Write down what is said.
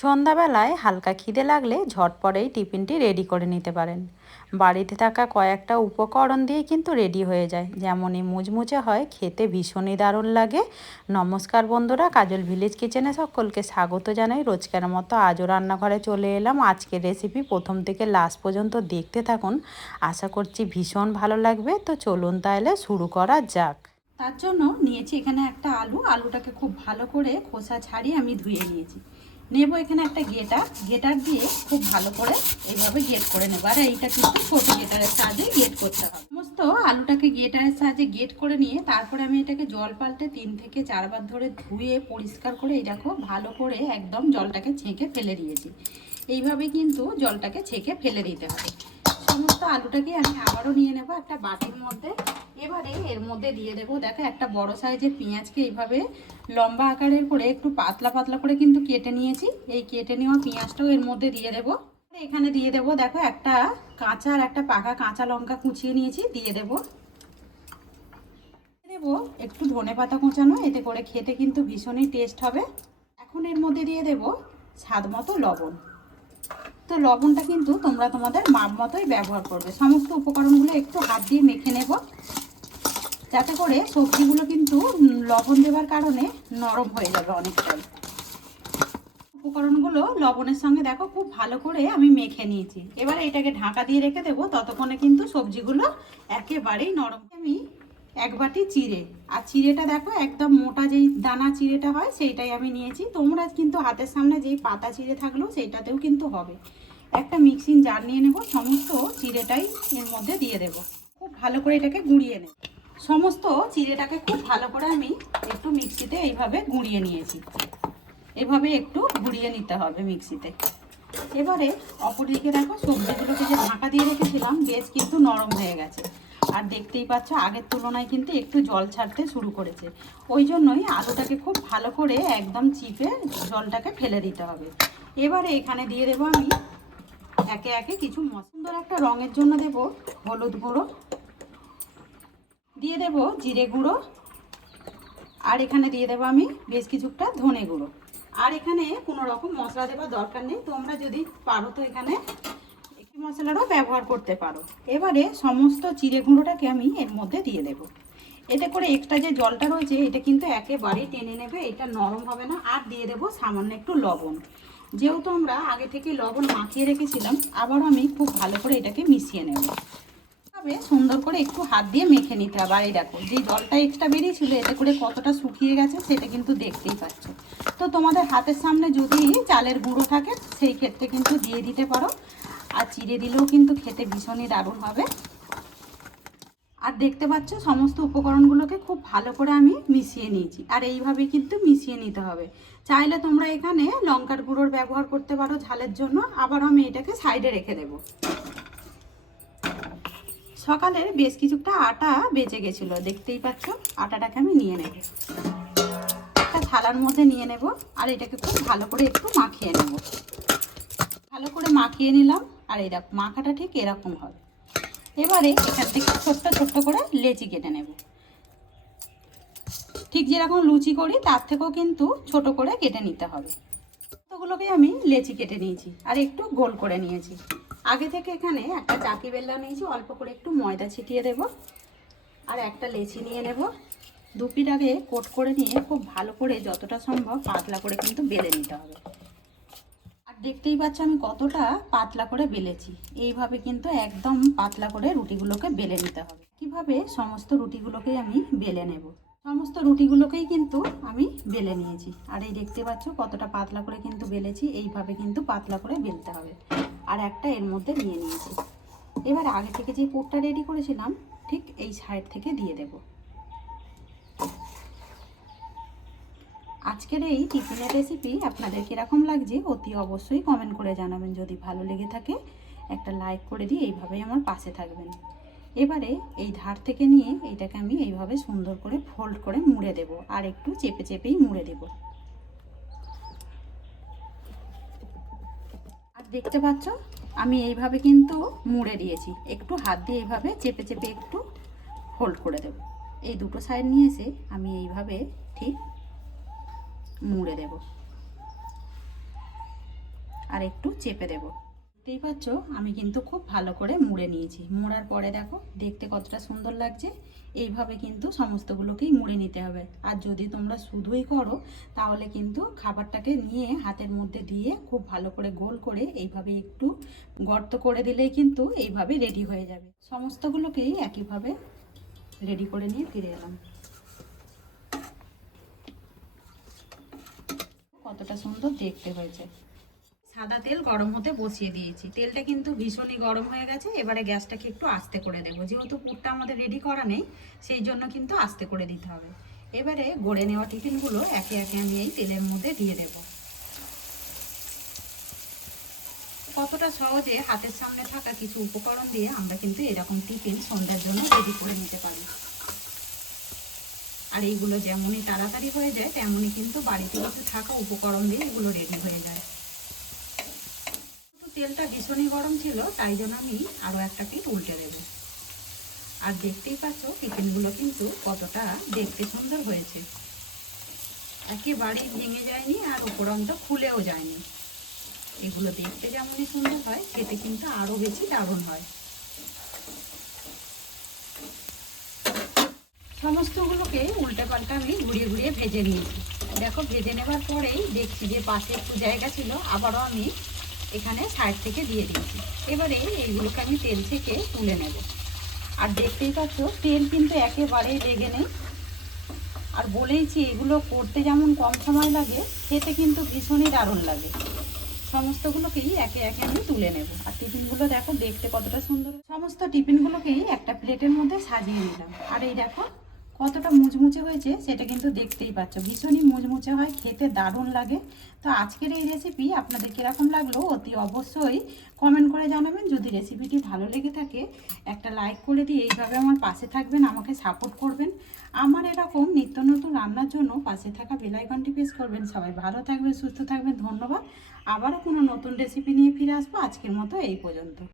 সন্ধ্যাবেলায় হালকা খিদে লাগলে ঝটপটেই টিফিনটি রেডি করে নিতে পারেন। বাড়িতে থাকা কয়েকটা উপকরণ দিয়ে কিন্তু রেডি হয়ে যায়, যেমনই মুচমুচে হয়, খেতে ভীষণই দারুণ লাগে। নমস্কার বন্ধুরা, কাজল ভিলেজ কিচেনে সকলকে স্বাগত জানাই। রোজকার মতো আজও রান্নাঘরে চলে এলাম। আজকের রেসিপি প্রথম থেকে লাস্ট পর্যন্ত দেখতে থাকুন, আশা করছি ভীষণ ভালো লাগবে। তো চলুন তাহলে শুরু করা যাক। তার জন্য নিয়েছি এখানে একটা আলুটাকে খুব ভালো করে খোসা ছাড়িয়ে আমি ধুয়ে নিয়েছি। নেব এখানে একটা গেটার দিয়ে খুব ভালো করে এইভাবে গেট করে নেব। আর এইটা কিন্তু ছোটো গেটারের সাহায্যে গেট করতে হবে। সমস্ত আলুটাকে গেটারের সাহায্যে গেট করে নিয়ে তারপরে আমি এটাকে জল পাল্টে 3 থেকে 4 বার ধরে ধুয়ে পরিষ্কার করে এই দেখো ভালো করে একদম জলটাকে ছেঁকে ফেলে দিয়েছি। এইভাবে কিন্তু জলটাকে ছেঁকে ফেলে দিতে হবে। সমস্ত আলুটাকে আমি আবারও নিয়ে নেব একটা বাটির মধ্যে। এবারে এর মধ্যে দিয়ে দেবো, দেখো একটা বড় সাইজের পেঁয়াজকে এইভাবে লম্বা আকারের করে একটু পাতলা পাতলা করে কিন্তু কেটে নিয়েছি। এই কেটে নেওয়া পেঁয়াজটাও এর মধ্যে দিয়ে দেবো। এখানে দিয়ে দেবো, দেখো একটা কাঁচা আর একটা পাকা কাঁচা লঙ্কা কুচিয়ে নিয়েছি, দিয়ে দেবো। দেবো একটু ধনেপাতা কুচানো, এতে করে খেতে কিন্তু ভীষণই টেস্ট হবে। এখন এর মধ্যে দিয়ে দেবো স্বাদ মতো লবণ। তো লবণটা কিন্তু তোমরা তোমাদের মাপ মতোই ব্যবহার করবে। সমস্ত উপকরণগুলো একটু হাত দিয়ে মেখে নেব, যাতে করে সবজিগুলো কিন্তু লবণ দেওয়ার কারণে নরম হয়ে যাবে অনেকটাই। উপকরণগুলো লবণের সঙ্গে দেখো খুব ভালো করে আমি মেখে নিয়েছি। এবার এটাকে ঢাকা দিয়ে রেখে দেবো, ততক্ষণে কিন্তু সবজিগুলো একেবারেই নরম। আমি এক বাটি চিড়ে, আর চিড়েটা দেখো একদম মোটা যেই দানা চিড়েটা হয় সেইটাই আমি নিয়েছি। তোমরা কিন্তু হাতের সামনে যেই পাতা চিড়ে থাকলো সেইটাতেও কিন্তু হবে। একটা মিক্সিং জার নিয়ে নেব, সমস্ত চিড়েটাই এর মধ্যে দিয়ে দেব। খুব ভালো করে এটাকে গুঁড়িয়ে নেব। সমস্ত চিড়েটাকে খুব ভালো করে আমি একটু মিক্সিতে এইভাবে গুঁড়িয়ে নিয়েছি। এভাবে একটু গুঁড়িয়ে নিতে হবে মিক্সিতে। এবারে অপরদিকে দেখো সবজিগুলোকে যে ঢাকা দিয়ে রেখেছিলাম বেশ কিন্তু নরম হয়ে গেছে। আর দেখতেই পাচ্ছ আগের তুলনায় কিন্তু একটু জল ছাড়তে শুরু করেছে। ওই জন্যই আলুটাকে খুব ভালো করে একদম চিপে জলটাকে ফেলে দিতে হবে। এবারে এখানে দিয়ে দেবো আমি একে একে কিছু সুন্দর একটা রঙের জন্য দেব হলুদ গুঁড়ো, দিয়ে দেব জিরে গুঁড়ো, আর এখানে দিয়ে দেবো আমি বেশ কিছুটা ধনে গুঁড়ো। আর এখানে কোনো রকম মশলা দেওয়ার দরকার নেই, তোমরা যদি পারো তো এখানে একটি মশলারও ব্যবহার করতে পারো। এবারে সমস্ত জিরে গুঁড়োটাকে আমি এর মধ্যে দিয়ে দেব। এতে করে এক্সট্রা যে জলটা রয়েছে এটা কিন্তু একেবারেই টেনে নেবে, এটা নরম হবে না। আর দিয়ে দেবো সামান্য একটু লবণ। যেহেতু আমরা আগে থেকে লবণ মাখিয়ে রেখেছিলাম, আবারও আমি খুব ভালো করে এটাকে মিশিয়ে নেব। সুন্দর করে একটু হাত দিয়ে মেখে নিতে হবে। আর এই দেখো যে জলটা এক্সট্রা বেরিয়েছিল এতে করে কতটা শুকিয়ে গেছে সেটা কিন্তু দেখতেই পাচ্ছ। তো তোমাদের হাতের সামনে যদি চালের গুঁড়ো থাকে সেই ক্ষেত্রে কিন্তু দিয়ে দিতে পারো, আর চিড়ে দিলেও কিন্তু খেতে ভীষণই দারুণ হবে। আর দেখতে পাচ্ছ সমস্ত উপকরণগুলোকে খুব ভালো করে আমি মিশিয়ে নিয়েছি। আর এইভাবে কিন্তু মিশিয়ে নিতে হবে। চাইলে তোমরা এখানে লঙ্কার গুঁড়োর ব্যবহার করতে পারো ঝালের জন্য। আবার আমি এটাকে সাইডে রেখে দেবো। সকালের বেশ কিছুটা আটা বেঁচে গেছিলো, দেখতেই পাচ্ছ। আটাটাকে আমি নিয়ে নেব, একটা থালার মধ্যে নিয়ে নেব। আর এটাকে খুব ভালো করে একটু মাখিয়ে নেব। ভালো করে মাখিয়ে নিলাম। আর এই দেখো মাখাটা ঠিক এরকম হবে। এবারে এখান থেকে ছোট্ট ছোট্ট করে লেচি কেটে নেব। ঠিক যেরকম লুচি করি তার থেকেও কিন্তু ছোট করে কেটে নিতে হবে। কতগুলোকে আমি লেচি কেটে নিয়েছি আর একটু গোল করে নিয়েছি। আগে থেকে এখানে একটা চাকি বেলনা নিয়েছি, অল্প করে একটু ময়দা ছিটিয়ে দেব। আর একটা লেচি নিয়ে নেব। দুপিটাকে কোট করে নিয়ে খুব ভালো করে যতটা সম্ভব পাতলা করে কিন্তু বেলে নিতে হবে। আর দেখতেই পাচ্ছ আমি কতটা পাতলা করে বেলেছি। এইভাবে কিন্তু একদম পাতলা করে রুটিগুলোকে বেলে নিতে হবে। কিভাবে সমস্ত রুটিগুলোকেই আমি বেলে নেব। সমস্ত রুটিগুলোকেই কিন্তু আমি বেলে নিয়েছি। আর এই দেখতে পাচ্ছ কতটা পাতলা করে কিন্তু বেলেছি। এইভাবে কিন্তু পাতলা করে বেলতে হবে। আর একটা এর মধ্যে নিয়ে নিয়েছি। এবার আগে থেকে যে পুরটা রেডি করেছিলাম ঠিক এই সাইড থেকে দিয়ে দেব। আজকের এই টিফিনের রেসিপি আপনাদের কীরকম লাগছে অতি অবশ্যই কমেন্ট করে জানাবেন। যদি ভালো লেগে থাকে একটা লাইক করে দিয়ে এইভাবেই আমার পাশে থাকবেন। এবারে এই ধার থেকে নিয়ে এইটাকে আমি এইভাবে সুন্দর করে ফোল্ড করে মুড়ে দেব। আর একটু চেপে চেপেই মুড়ে দেব। আর দেখতে পাচ্ছ আমি এইভাবে কিন্তু মুড়ে দিয়েছি। একটু হাত দিয়ে এইভাবে চেপে চেপে একটু ফোল্ড করে দেব। এই দুটো সাইড নিয়ে এসে আমি এইভাবে ঠিক মুড়ে দেব। আর একটু চেপে দেবো। দেখতেই পাচ্ছ আমি কিন্তু খুব ভালো করে মুড়ে নিয়েছি। মোড়ার পরে দেখো দেখতে কতটা সুন্দর লাগছে। এইভাবে কিন্তু সমস্তগুলোকেই মুড়ে নিতে হবে। আর যদি তোমরা শুধুই করো তাহলে কিন্তু খাবারটাকে নিয়ে হাতের মধ্যে দিয়ে খুব ভালো করে গোল করে এইভাবে একটু গর্ত করে দিলেই কিন্তু এইভাবে রেডি হয়ে যাবে। সমস্তগুলোকেই একইভাবে রেডি করে নিয়ে ফিরে এলাম। কতটা সুন্দর দেখতে হয়েছে। সাদা তেল গরম হতে বসিয়ে দিয়েছি। তেলটা কিন্তু ভীষণই গরম হয়ে গেছে। এবারে গ্যাসটাকে একটু আস্তে করে দেবো, যেহেতু পুরটা আমাদের রেডি করা নেই সেই জন্য কিন্তু আস্তে করে দিতে হবে। এবারে গড়ে নেওয়া টিফিনগুলো একে একে আমি এই তেলের মধ্যে দিয়ে দেব। কতটা সহজে হাতের সামনে থাকা কিছু উপকরণ দিয়ে আমরা কিন্তু এরকম টিফিন সন্ধ্যার জন্য রেডি করে নিতে পারি। আর এইগুলো যেমনই তাড়াতাড়ি হয়ে যায় তেমনই কিন্তু বাড়িতে কিছু থাকা উপকরণ দিয়ে এগুলো রেডি হয়ে যায়। তেলটা ভীষণই গরম ছিল, তাই জন্য আমি আরও একটা পিঠ উল্টে দেব। আর দেখতেই পাচ্ছ টিফিনগুলো কিন্তু কতটা দেখতে সুন্দর হয়েছে। একেবারেই ভেঙে যায়নি আর উপরন্ত খুলেও যায়নি। এগুলো দেখতে যেমনই সুন্দর হয় খেতে কিন্তু আরও বেশি দারুণ হয়। সমস্তগুলোকে উল্টে পাল্টা আমি ঘুরিয়ে ঘুরিয়ে ভেজে নিয়েছি। দেখো ভেজে নেবার পরেই দেখছি যে পাশে একটু জায়গা ছিল, আবারও আমি এখানে সাইড থেকে দিয়ে দিয়েছি। এবারে এইগুলোকে আমি তেল থেকে তুলে নেব। আর দেখতেই পাচ্ছ তেল কিন্তু একেবারেই লেগে নেই। আর বলেইছি এগুলো করতে যেমন কম সময় লাগে, খেতে কিন্তু ভীষণই দারুণ লাগে। সমস্তগুলোকেই একে একে আমি তুলে নেব। আর টিফিনগুলো দেখো দেখতে কতটা সুন্দর। সমস্ত টিফিনগুলোকেই একটা প্লেটের মধ্যে সাজিয়ে নিলাম। আর এই দেখো কতটা মুচমুচে হয়েছে সেটা কিন্তু দেখতেই পাচ্ছ। ভীষণই মুচমুচে হয়, খেতে দারুণ লাগে। তো আজকের এই রেসিপি আপনাদের কীরকম লাগলো অতি অবশ্যই কমেন্ট করে জানাবেন। যদি রেসিপিটি ভালো লেগে থাকে একটা লাইক করে দিয়ে এইভাবে আমার পাশে থাকবেন, আমাকে সাপোর্ট করবেন। আমার এরকম নিত্য নতুন রান্নার জন্য পাশে থাকা বেল আইকনটি প্রেস করবেন। সবাই ভালো থাকবেন, সুস্থ থাকবেন। ধন্যবাদ। আবারও কোনো নতুন রেসিপি নিয়ে ফিরে আসবো। আজকের মতো এই পর্যন্ত।